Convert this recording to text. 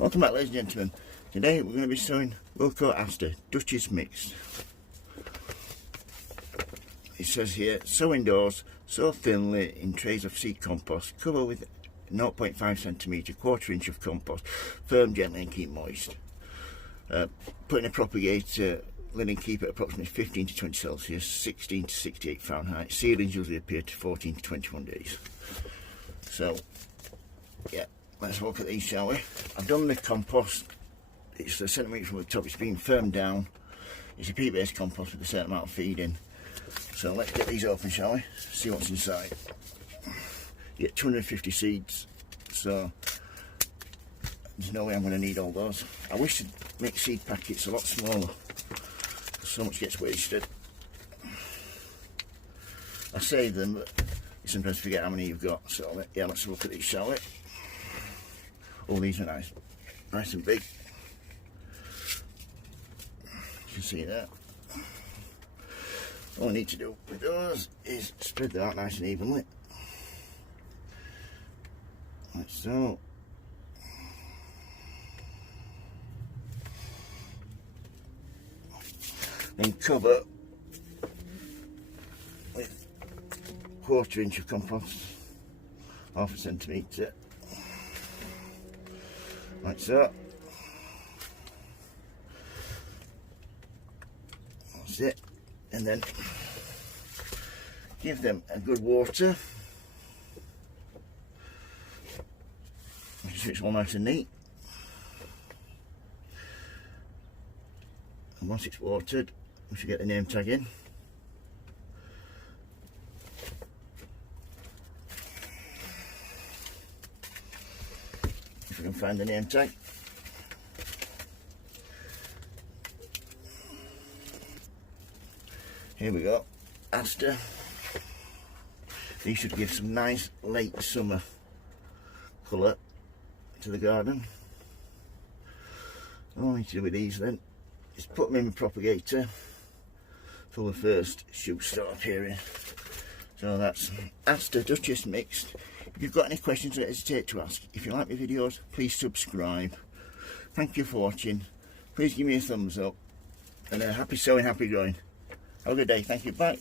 Welcome back, ladies and gentlemen. Today we're going to be sowing Wilco Aster Duchess Mixed. It says here, sow indoors, sow thinly in trays of seed compost, cover with 0.5 cm, quarter inch of compost, firm gently and keep moist. Put in a propagator, letting keep at approximately 15 to 20 Celsius, 16 to 68 Fahrenheit. Seedlings usually appear to 14 to 21 days. So, yeah, let's have a look at these, shall we? I've done the compost. It's a centimetre from the top. It's been firmed down. It's a peat-based compost with a certain amount of feed in. So let's get these open, shall we? See what's inside. You get 250 seeds, so there's no way I'm going to need all those. I wish to make seed packets a lot smaller. So much gets wasted. I save them, but you sometimes forget how many you've got. So yeah, let's look at these, shall we? Oh, these are nice and big. You can see that. All I need to do with those is spread that out nice and evenly, like so. Then cover with quarter inch of compost, half a centimetre, like so. That's it. And then give them a good water, so it's all nice and neat. And once it's watered, we should get the name tag in. If we can find the name tag. Here we go, Aster. These should give some nice late summer colour to the garden. All I need to do with these then is put them in the propagator till the first shoots start appearing. So that's Aster Duchess Mixed. If you've got any questions, don't hesitate to ask. If you like my videos, please subscribe. Thank you for watching. Please give me a thumbs up, and happy sowing, happy growing. Have a good day. Thank you. Bye.